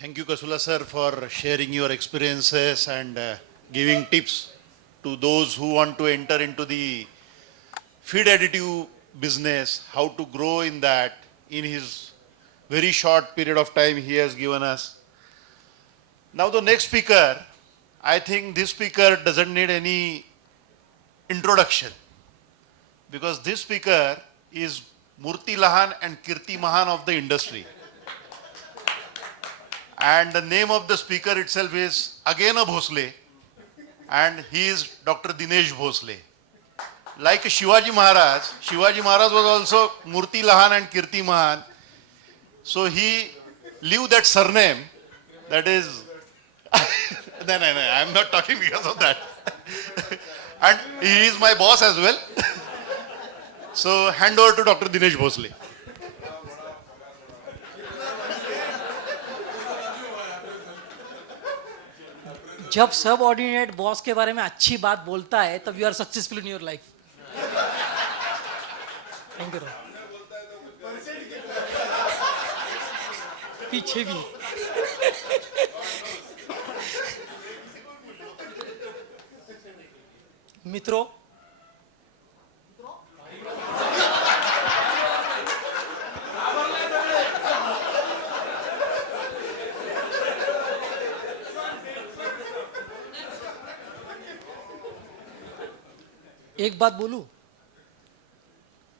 Thank you, Kasula sir, for sharing your experiences and giving tips to those who want to enter into the feed additive business, how to grow in that in his very short period of time he has given us. Now the next speaker, I think this speaker doesn't need any introduction because this speaker is Murti Lahan and Kirti Mahan of the industry. And the name of the speaker itself is again a Bhosle, and he is Dr. Dinesh Bhosle. Like Shivaji Maharaj was also Murti Lahan and Kirti Mahan. So he lived that surname, that is, no, I am not talking because of that. And he is my boss as well. So hand over to Dr. Dinesh Bhosle. जब सब ordinate boss के बारे में अच्छी बात बोलता है तब you are successful in your life. Thank you. पीछे भी मित्रों, एक बात बोलूं,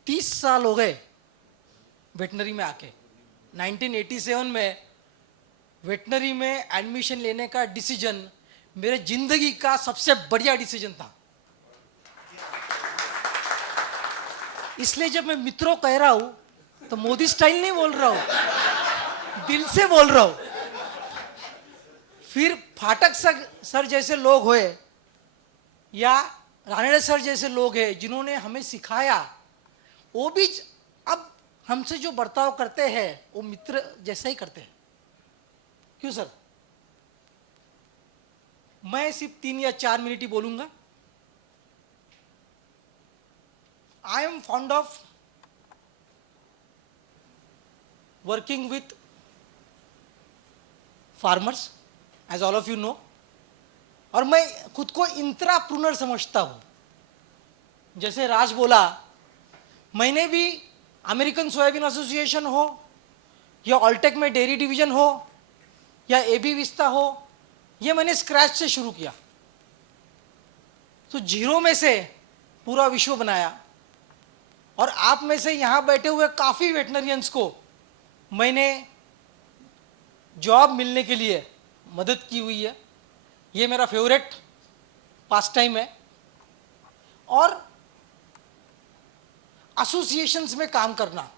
30 साल हो गए वेटनरी में आके. 1987 में वेटनरी में एडमिशन लेने का डिसीजन मेरे जिंदगी का सबसे बढ़िया डिसीजन था. इसलिए जब मैं मित्रों कह रहा हूं तो मोदी स्टाइल नहीं बोल रहा हूं, दिल से बोल रहा हूं. फिर फाटक सर जैसे लोग हुए या रानड़े सर जैसे लोग हैं जिन्होंने हमें सिखाया, वो भी अब हमसे जो बर्ताव करते हैं वो मित्र जैसा ही करते हैं. क्यों सर? मैं सिर्फ 3 या 4 मिनट ही बोलूंगा. I am fond of working with farmers, as all of you know. और मैं खुद को इंट्राप्रूनर समझता हूं. जैसे राज बोला, मैंने भी अमेरिकन सोयाबीन एसोसिएशन हो या ऑल्टेक में डेयरी डिवीजन हो या एबी विस्ता हो, ये मैंने स्क्रैच से शुरू किया. तो जीरो में से पूरा विश्व बनाया. और आप में से यहां बैठे हुए काफी वेटनरियंस को मैंने जॉब मिलने के लिए मदद की हुई है. ये मेरा फेवरेट पास टाइम है. और एसोसिएशंस में काम करना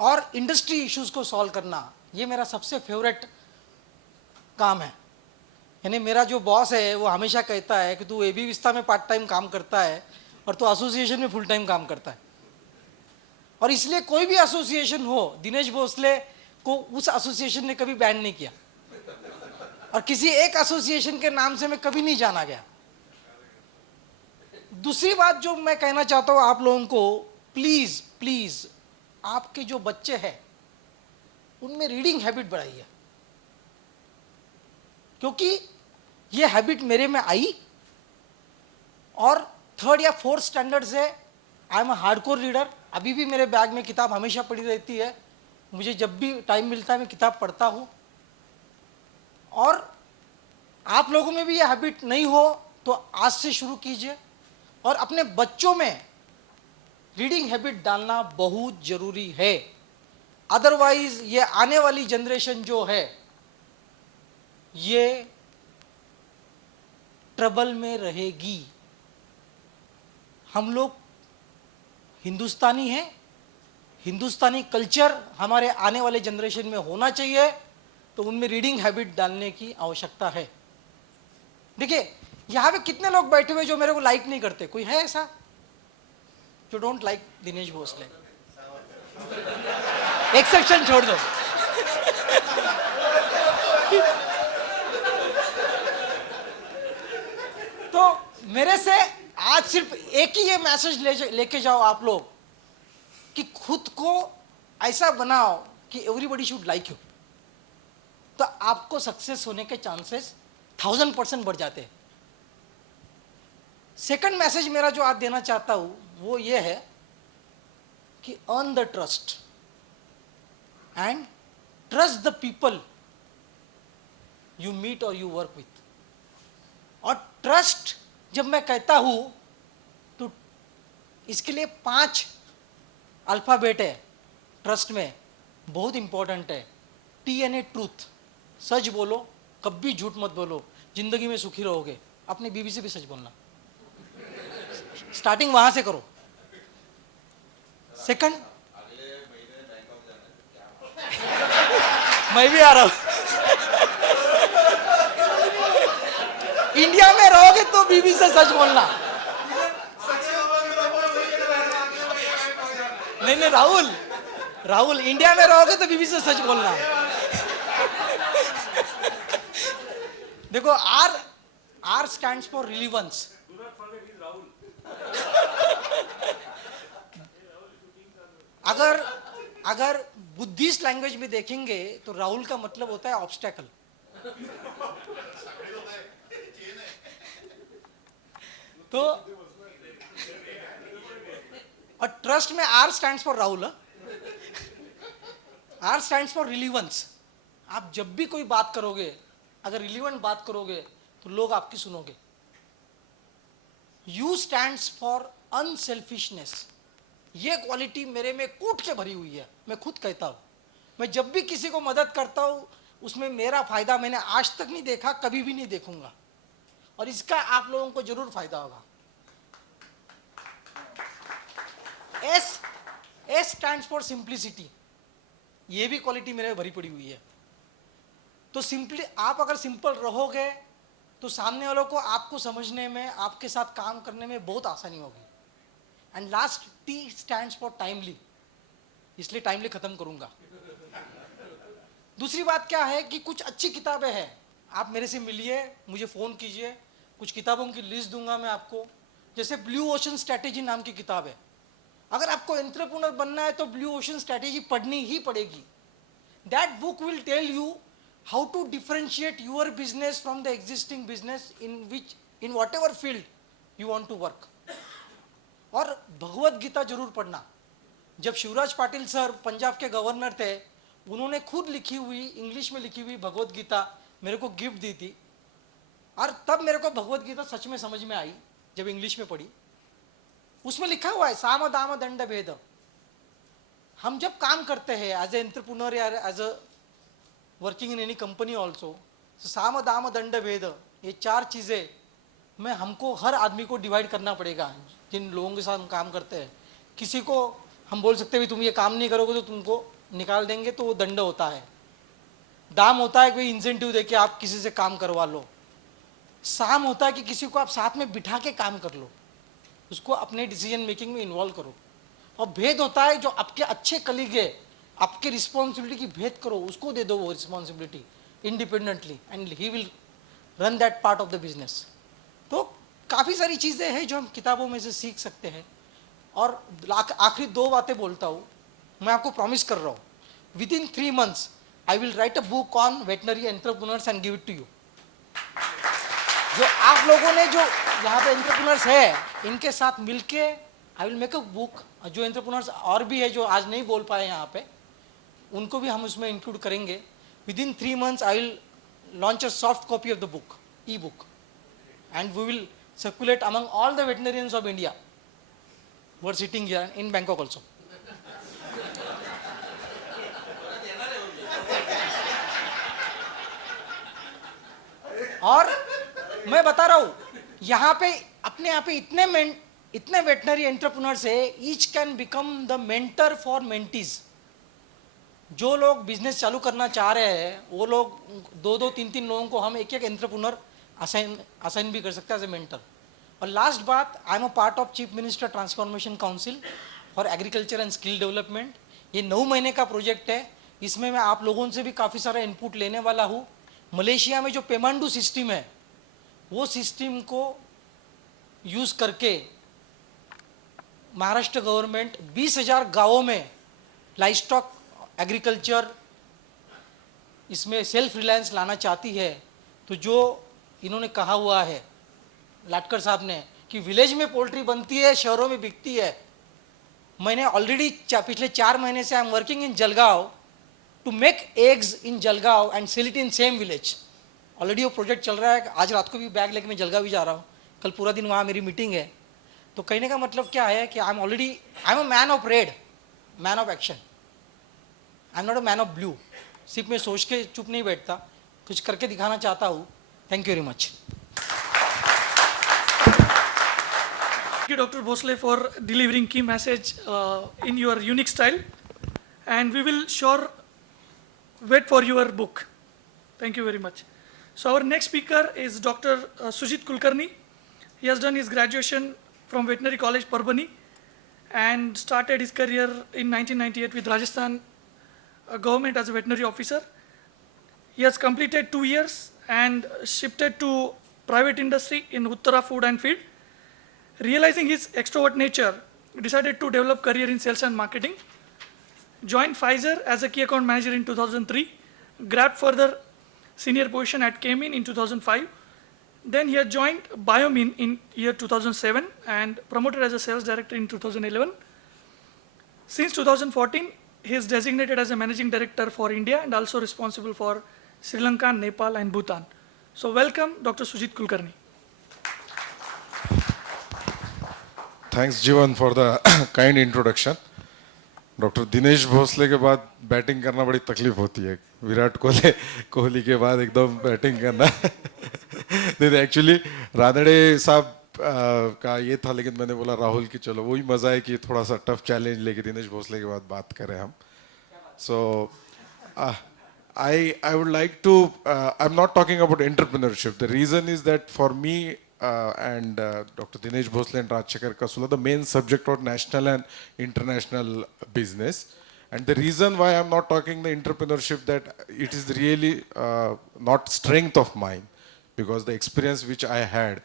और इंडस्ट्री इश्यूज को सॉल्व करना, ये मेरा सबसे फेवरेट काम है. यानी मेरा जो बॉस है वो हमेशा कहता है कि तू एबी विस्ता में पार्ट टाइम काम करता है और तू एसोसिएशन में फुल टाइम काम करता है. और इसलिए कोई भी एसोसिएशन हो, दिनेश भोसले को उस एसोसिएशन ने कभी बैन नहीं किया और किसी एक एसोसिएशन के नाम से मैं कभी नहीं जाना गया. दूसरी बात जो मैं कहना चाहता हूं आप लोगों को, प्लीज प्लीज आपके जो बच्चे हैं उनमें रीडिंग हैबिट बढ़ाइए. क्योंकि ये हैबिट मेरे में आई और 3rd या 4th स्टैंडर्ड से I am a hardcore reader. अभी भी मेरे बैग में किताब हमेशा पड़ी रहती है. मुझे जब भी टाइम मिलता है मैं किताब पढ़ता हूं. और आप लोगों में भी ये हैबिट नहीं हो तो आज से शुरू कीजिए. और अपने बच्चों में रीडिंग हैबिट डालना बहुत जरूरी है. अदरवाइज ये आने वाली जनरेशन जो है ये ट्रबल में रहेगी. हम लोग हिंदुस्तानी हैं, हिंदुस्तानी कल्चर हमारे आने वाले जनरेशन में होना चाहिए. तो उनमें रीडिंग हैबिट डालने की आवश्यकता है. देखिए यहां पे कितने लोग बैठे हुए जो मेरे को लाइक नहीं करते? कोई है ऐसा जो डोंट लाइक दिनेश भोसले? एक सेक्शन छोड़ दो. तो मेरे से आज सिर्फ एक ही ये मैसेज लेके जाओ आप लोग कि खुद को ऐसा बनाओ कि एवरीबॉडी शुड लाइक यू. तो आपको सक्सेस होने के चांसेस 1000% बढ़ जाते हैं। सेकंड मैसेज मेरा जो आज देना चाहता हूं वो ये है कि earn the trust and trust the people you meet और यू वर्क विथ। और ट्रस्ट जब मैं कहता हूं तो इसके लिए 5 अल्फाबेट है ट्रस्ट में, बहुत इंपॉर्टेंट है। TNA ट्रूथ, सच बोलो, कभी झूठ मत बोलो, जिंदगी में सुखी रहोगे। अपनी बीवी से भी सच बोलना, स्टार्टिंग वहां से करो। सेकंड, मैं भी आ रहा हूं। इंडिया में रहोगे तो बीवी से सच बोलना। नहीं राहुल, राहुल इंडिया में रहोगे तो बीवी से सच बोलना। देखो R स्टैंड्स फॉर रिलीवेंस। अगर बुद्धिस्ट लैंग्वेज में देखेंगे तो राहुल का मतलब होता है ऑब्स्टेकल। तो और ट्रस्ट में R stands for Rahul, R stands for relevance. आप जब भी कोई बात करोगे, अगर रिलीवेंट बात करोगे तो लोग आपकी सुनोगे। U stands for unselfishness. ये क्वालिटी मेरे में कूट के भरी हुई है, मैं खुद कहता हूं। मैं जब भी किसी को मदद करता हूं उसमें मेरा फायदा मैंने आज तक नहीं देखा, कभी भी नहीं देखूंगा, और इसका आप लोगों को जरूर फायदा होगा। S stands for simplicity. ये भी क्वालिटी मेरे में भरी पड़ी हुई है। तो सिंपली आप अगर सिंपल रहोगे तो सामने वालों को आपको समझने में, आपके साथ काम करने में बहुत आसानी होगी। And last T stands for timely, इसलिए टाइमली खत्म करूंगा। दूसरी बात क्या है कि कुछ अच्छी किताबें हैं, आप मेरे से मिलिए, मुझे फोन कीजिए, कुछ किताबों की लिस्ट दूंगा मैं आपको। जैसे ब्लू ओशन स्ट्रैटेजी नाम की किताब है। अगर आपको एंटरप्रेन्योर बनना है तो ब्लू ओशन स्ट्रैटेजी पढ़नी ही पड़ेगी। That book will tell you how to differentiate your business from the existing business in whatever field you want to work. और भगवत गीता जरूर पढ़ना। जब शिवराज पाटिल सर पंजाब के गवर्नर थे, उन्होंने खुद लिखी हुई, इंग्लिश में लिखी हुई भगवत गीता मेरे को गिफ्ट दी थी, और तब मेरे को भगवत गीता सच में समझ में आई जब इंग्लिश में पढ़ी। उसमें लिखा हुआ है साम दाम दंड भेद। हम जब काम करते हैं एज ए एंटरप्रेन्योर या as a working in any company also, साम दाम दंड भेद, ये 4 चीजें में हमको हर आदमी को डिवाइड करना पड़ेगा। जिन लोगों के साथ हम काम करते हैं, किसी को हम बोल सकते हैं भी तुम ये काम नहीं करोगे तो तुमको निकाल देंगे, तो वो दंड होता है। दाम होता है कोई इंसेंटिव देके आप किसी से काम करवा लो। साम होता है कि किसी को आप साथ में बिठा के काम कर लो, उसको अपने डिसीजन मेकिंग में इन्वॉल्व करो। और भेद होता है जो आपके अच्छे कलीग है, आपके रिस्पॉन्सिबिलिटी की भेद करो, उसको दे दो वो responsibility independently, and he will run that part of the business. तो काफ़ी सारी चीज़ें हैं जो हम किताबों में से सीख सकते हैं। और आखिरी 2 बातें बोलता हूँ, मैं आपको प्रॉमिस कर रहा हूँ, within 3 months I will write a book on veterinary entrepreneurs and give it to you. जो आप लोगों ने जो यहाँ पे एंटरप्रेन्योर्स है, इनके साथ मिलके I will make a book. जो एंटरप्रेन्योर्स और भी है जो आज नहीं बोल पाए यहाँ पे, उनको भी हम उसमें इंक्लूड करेंगे। With in 3 months I will launch a soft copy of the book, e-book, and we will circulate among all the veterinarians of India who are sitting here in Bangkok also. और मैं बता रहा हूं, यहाँ पे अपने यहाँ पे इतने वेटनरी एंटरप्रेन्योर्स है, each can become the mentor for mentees. जो लोग बिजनेस चालू करना चाह रहे हैं, वो लोग 2-2, 3-3 लोगों को हम एक एंटरप्रेन्योर असाइन भी कर सकते हैं एज ए मेंटर। और लास्ट बात, I am a part of chief minister transformation council for agriculture and skill development. ये 9 महीने का प्रोजेक्ट है, इसमें मैं आप लोगों से भी काफ़ी सारा इनपुट लेने वाला हूँ। मलेशिया में जो पेमांडू सिस्टम है, वो सिस्टम को यूज़ करके महाराष्ट्र गवर्नमेंट 20,000 गाँवों में लाइव स्टॉक एग्रीकल्चर इसमें सेल्फ रिलायंस लाना चाहती है तो जो इन्होंने कहा हुआ है लाटकर साहब ने कि विलेज में पोल्ट्री बनती है शहरों में बिकती है, मैंने ऑलरेडी पिछले 4 महीने से I am working in Jalgaon to make eggs in Jalgaon and sell it in same village. Already वो प्रोजेक्ट चल रहा है, आज रात को भी बैग लेके मैं जलगांव भी जा रहा हूँ, कल पूरा दिन वहाँ मेरी मीटिंग है। तो कहने का मतलब क्या है कि I am a man of red, man of action, I am not a man of blue. सिर्फ मैं सोच के चुप नहीं बैठता, कुछ करके दिखाना चाहता हूँ। Thank you very much. Thank you, Dr. Bhosle, for delivering key message in your unique style, and we will sure wait for your book. Thank you very much. So our next speaker is Dr. Sujit Kulkarni. He has done his graduation from Veterinary College, Parbhani, and started his career in 1998 with Rajasthan government as a veterinary officer. He has completed 2 years and shifted to private industry in Uttara Food and Feed. Realizing his extrovert nature, decided to develop career in sales and marketing. Joined Pfizer as a key account manager in 2003. Grabbed further senior position at Kemin in 2005. Then he had joined Biomin in year 2007 and promoted as a sales director in 2011. Since 2014, he is designated as a managing director for India and also responsible for Sri Lanka, Nepal and Bhutan. So welcome Dr. Sujit Kulkarni. Thanks Jeevan for the kind introduction. Doctor Dinesh Bhosale के बाद batting करना बड़ी तकलीफ होती है। विराट कोहली के बाद एकदम बैटिंग करना नहीं, एक्चुअली रानड़े साहब का ये था, लेकिन मैंने बोला राहुल की चलो वही मज़ा है कि थोड़ा सा टफ चैलेंज लेके दिनेश भोसले के बाद बात करें हम। सो I would like to, I'm not talking about entrepreneurship. The reason is that for me, and Dr. Dinesh Bhosle and Rajshekhar Kasula, the main subject was national and international business. And the reason why I'm not talking the entrepreneurship, that it is really not strength of mine, because the experience which I had,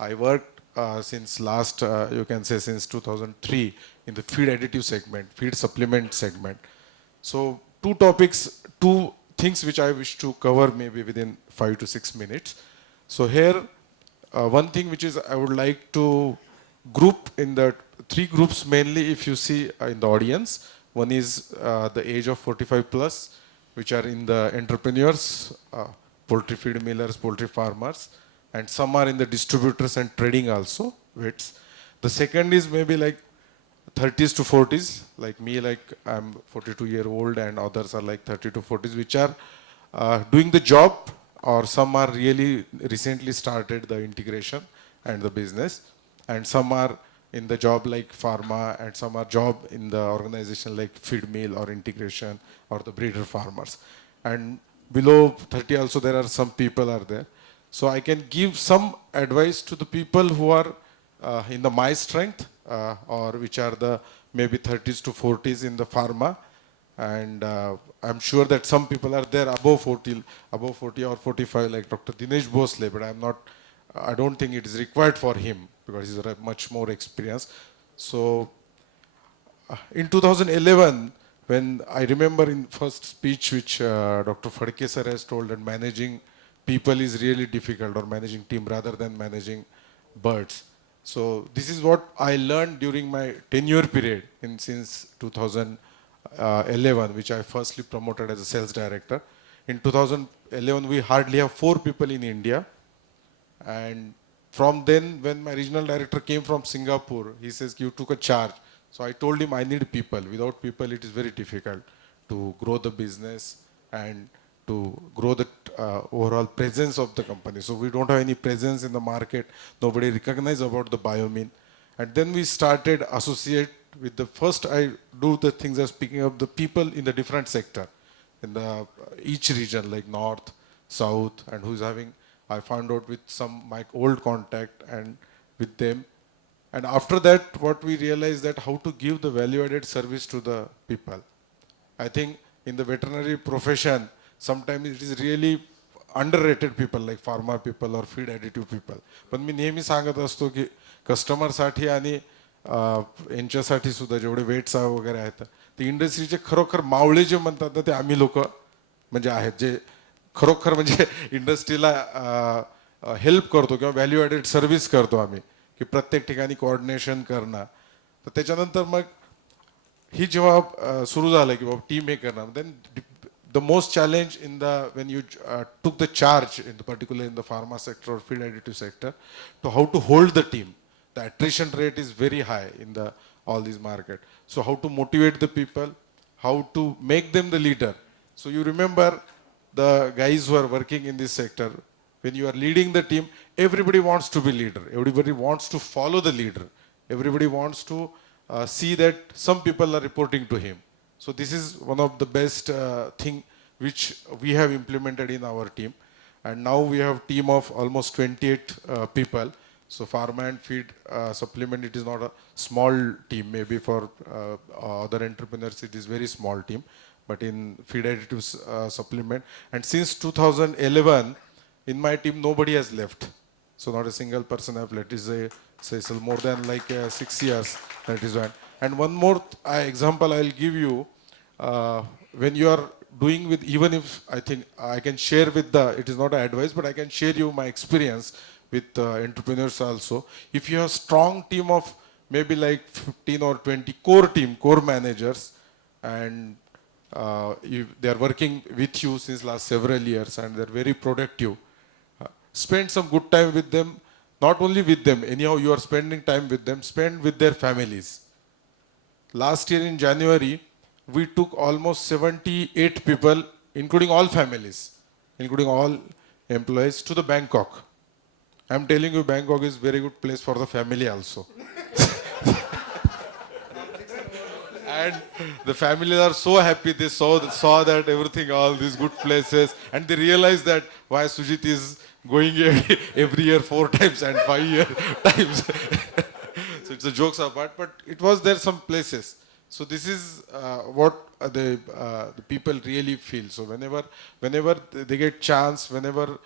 I worked since last, you can say since 2003 in the feed additive segment, feed supplement segment. So two things which I wish to cover maybe within 5 to 6 minutes. So here, one thing which is I would like to group in the 3 groups mainly, if you see in the audience. One is the age of 45 plus, which are in the entrepreneurs, poultry feed millers, poultry farmers, and some are in the distributors and trading also, vets. The second is maybe like 30s to 40s, like me, like I'm 42-year-old, and others are like 30 to 40s, which are doing the job, or some are really recently started the integration and the business, and some are in the job like pharma, and some are job in the organization like feed mill or integration or the breeder farmers. And below 30 also there are some people are there. So I can give some advice to the people who are in the my strength, or which are the maybe 30s to 40s in the pharma. And I'm sure that some people are there above 40 or 45 like Dr. Dinesh Bhosle, but I don't think it is required for him because he's much more experienced. So in 2011, when I remember in first speech which Dr. Phadke sir has told, that managing people is really difficult, or managing team rather than managing birds. So this is what I learned during my tenure period since 2011, which I firstly promoted as a sales director. In 2011, we hardly have 4 people in India. And from then, when my regional director came from Singapore, he says, you took a charge. So I told him I need people. Without people, it is very difficult to grow the business and to grow the overall presence of the company. So we don't have any presence in the market. Nobody recognizes about the Biomin. And then we started associate with the first, I do the things as picking up the people in the different sector, in the each region like North, South, and who's having, I found out with some my old contact and with them. And after that, what we realized that how to give the value-added service to the people. I think in the veterinary profession, sometimes it is really underrated people like pharma people or feed additive people. पण मी नेहमी सांगत असतो की कस्टमरसाठी आणि यांच्यासाठी सुद्धा जेवढे weights वगैरे आहेत, ते इंडस्ट्रीचे खरोखर मावळे जे म्हणतात ना, ते आम्ही लोक म्हणजे आहेत जे खरोखर म्हणजे इंडस्ट्रीला हेल्प करतो किंवा व्हॅल्यू ॲडेड सर्व्हिस करतो आम्ही, की प्रत्येक ठिकाणी कोऑर्डिनेशन करणं. तर त्याच्यानंतर मग ही जेव्हा सुरू झालं की बाबा टीम हे करणं, then the most challenge in the when you took the charge in the particular in the pharma sector or feed additive sector to how to hold the team. The attrition rate is very high in the all these market. So how to motivate the people, how to make them the leader. So you remember the guys who are working in this sector, when you are leading the team, everybody wants to be leader, everybody wants to follow the leader, everybody wants to see that some people are reporting to him. So this is one of the best thing which we have implemented in our team, and now we have team of almost 28 people. So pharma and feed supplement, it is not a small team. Maybe for other entrepreneurs it is very small team, but in feed additives supplement, and since 2011 in my team nobody has left. So not a single person have left. It is so more than like 6 years. That is one. And one more example I'll give you. When you are doing with, even if I think I can share with the, it is not an advice, but I can share you my experience with entrepreneurs also. If you have strong team of maybe like 15 or 20 core managers, and they are working with you since last several years and they're very productive, spend some good time with them. Not only with them, anyhow you are spending time with them, spend with their families. Last year in January, we took almost 78 people, including all families, including all employees, to the Bangkok. I'm telling you, Bangkok is very good place for the family also. And the families are so happy. They saw that everything, all these good places, and they realized that why Sujit is going every year 4 times and 5 year times. So it's a jokes apart, but it was there some places. So this is what the people really feel. So whenever they get chance, whenever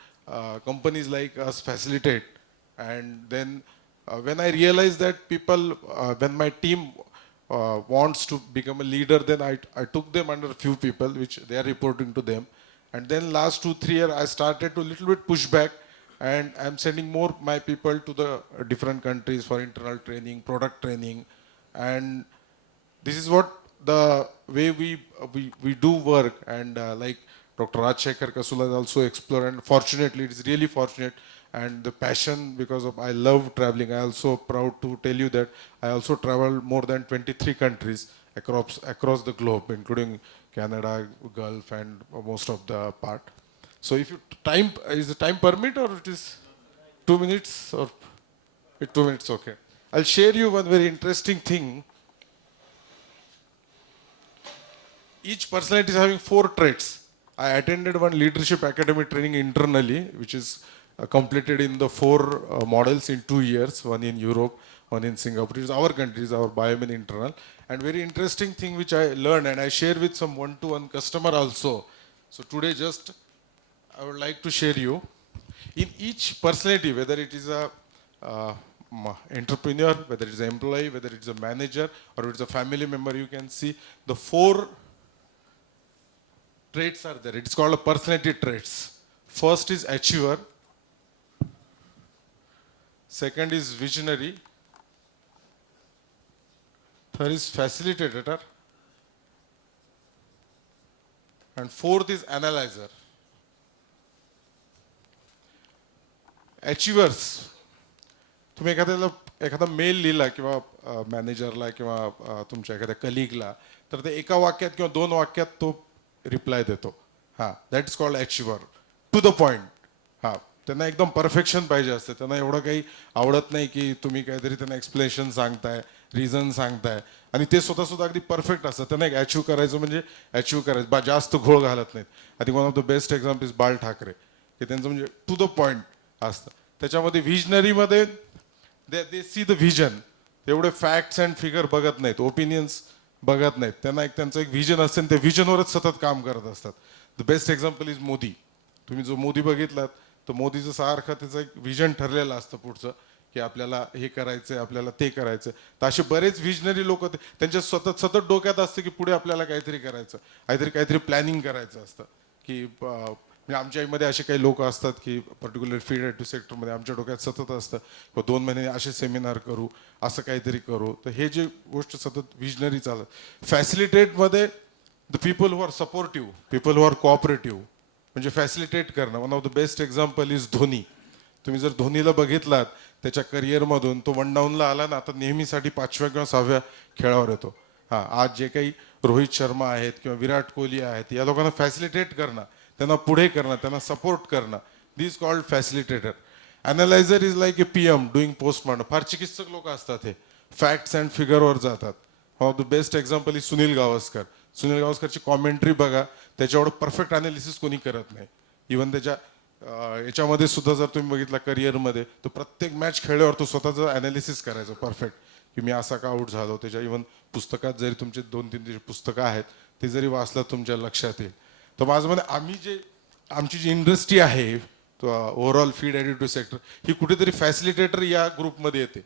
companies like us facilitate, and then when I realize that people, when my team wants to become a leader, then I took them under a few people which they are reporting to them. And then last 2-3 years I started to little bit push back, and I'm sending more my people to the different countries for internal training, product training. And this is what the way we do work. And like Dr. Rajshekhar Kasula has also explored, and fortunately, it is really fortunate, and the passion, because of I love traveling. I also proud to tell you that I also traveled more than 23 countries across the globe, including Canada, Gulf, and most of the part. So if you is the time permit, or it is 2 minutes, or 2 minutes? Okay. I'll share you one very interesting thing. Each personality is having 4 traits. I attended one leadership academy training internally, which is completed in the 4 models in 2 years, one in Europe, one in Singapore. It is our country, our Biomin internal. And very interesting thing which I learned, and I share with some one-to-one customer also. So today just I would like to share you. In each personality, whether it is a entrepreneur, whether it is an employee, whether it is a manager, or it is a family member, you can see the 4 traits are there. It's called a personality traits. First is achiever. Second is visionary. Third is facilitator. And 4th is analyzer. Achievers. तुम्ही एखादा mail लिहिला किंवा मॅनेजरला किंवा तुमच्या एखाद्या कलिगला, तर ते एका वाक्यात किंवा 2 वाक्यात तो रिप्लाय देतो. हां, that is called achiever. To the point. हां, त्यांना एकदम परफेक्शन पाहिजे असते. त्यांना एवढं काही आवडत नाही की तुम्ही काहीतरी त्यांना एक्सप्लेनेशन सांगताय, रिझन सांगताय, आणि ते स्वतः अगदी परफेक्ट असतं. त्यांना एक अचीव्ह करायचं म्हणजे अचीव्ह करायचं, जास्त घोळ घालत नाहीत. I think one of the best example is बाळ ठाकरे, की त्यांचं म्हणजे टू द पॉइंट असतं. त्याच्यामध्ये व्हिजनरीमध्ये दे सी द व्हिजन. एवढे फॅक्ट्स अँड फिगर बघत नाहीत, ओपिनियन्स बघत नाहीत. त्यांचं एक व्हिजन असते, आणि त्या व्हिजनवरच सतत काम करत असतात. The best example is Modi. तुम्ही जो मोदी बघितलात, तर मोदीचं सारखं त्याचं एक व्हिजन ठरलेलं असतं पुढचं, की आपल्याला हे करायचंय, आपल्याला ते करायचं. तर असे बरेच व्हिजनरी लोक, त्यांच्या सतत डोक्यात असतं की पुढे आपल्याला काहीतरी करायचं, काहीतरी प्लॅनिंग करायचं असतं. की म्हणजे आमच्या मध्ये असे काही लोक असतात की पर्टिक्युलर फीड ॲडिटिव्ह सेक्टरमध्ये आमच्या डोक्यात सतत असतं किंवा 2 महिने असे सेमिनार करू, असं काहीतरी करू. तर हे जे गोष्ट सतत विजनरी चालत. फॅसिलिटेटमध्ये the people who are supportive, people who are cooperative, म्हणजे फॅसिलिटेट करणं. One of the best example is Dhoni. तुम्ही जर धोनीला बघितलात त्याच्या करिअरमधून, तो 1 डाऊनला आला ना, आता नेहमीसाठी 5व्या किंवा 6व्या खेळावर येतो. हां, आज जे काही रोहित शर्मा आहेत किंवा विराट कोहली आहेत, या लोकांना फॅसिलिटेट करणं, त्यांना पुढे करणं, त्यांना सपोर्ट करणं, this called facilitator. Analyser is like a PM doing postmortem. फार चिकित्सक लोक असतात, हे फॅक्ट्स अँड फिगरवर जातात. One of the best example is Sunil Gavaskar. Sunil गावस्करची कॉमेंट्री बघा, त्याच्यावर परफेक्ट अनालिसिस कोणी करत नाही. इवन त्याच्या याच्यामध्ये सुद्धा जर तुम्ही बघितला करिअरमध्ये, तर प्रत्येक मॅच खेळल्यावर तो स्वतःचं अनालिसिस करायचं परफेक्ट, की मी असा का आऊट झालो. त्याच्या इवन पुस्तकात जरी तुमचे 2-3 पुस्तकं आहेत, ते जरी वाचलं तुमच्या लक्षात येईल. तर माझं म्हणणं, आमची जी इंडस्ट्री आहे ओव्हरऑल फीड ॲडिटिव्ह सेक्टर, ही कुठेतरी फॅसिलिटेटर या ग्रुपमध्ये येते.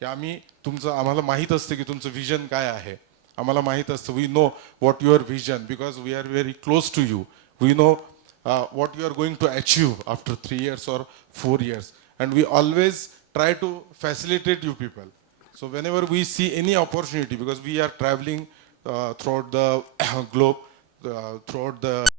की आम्हाला माहीत असतं की तुमचं व्हिजन काय आहे. आम्हाला माहीत असतं, we know what your vision, because we are very close to you. We know what you are going to achieve after 3 years or 4 years, and we always try to facilitate you people. So whenever we see any opportunity, because we are traveling throughout the globe, throughout the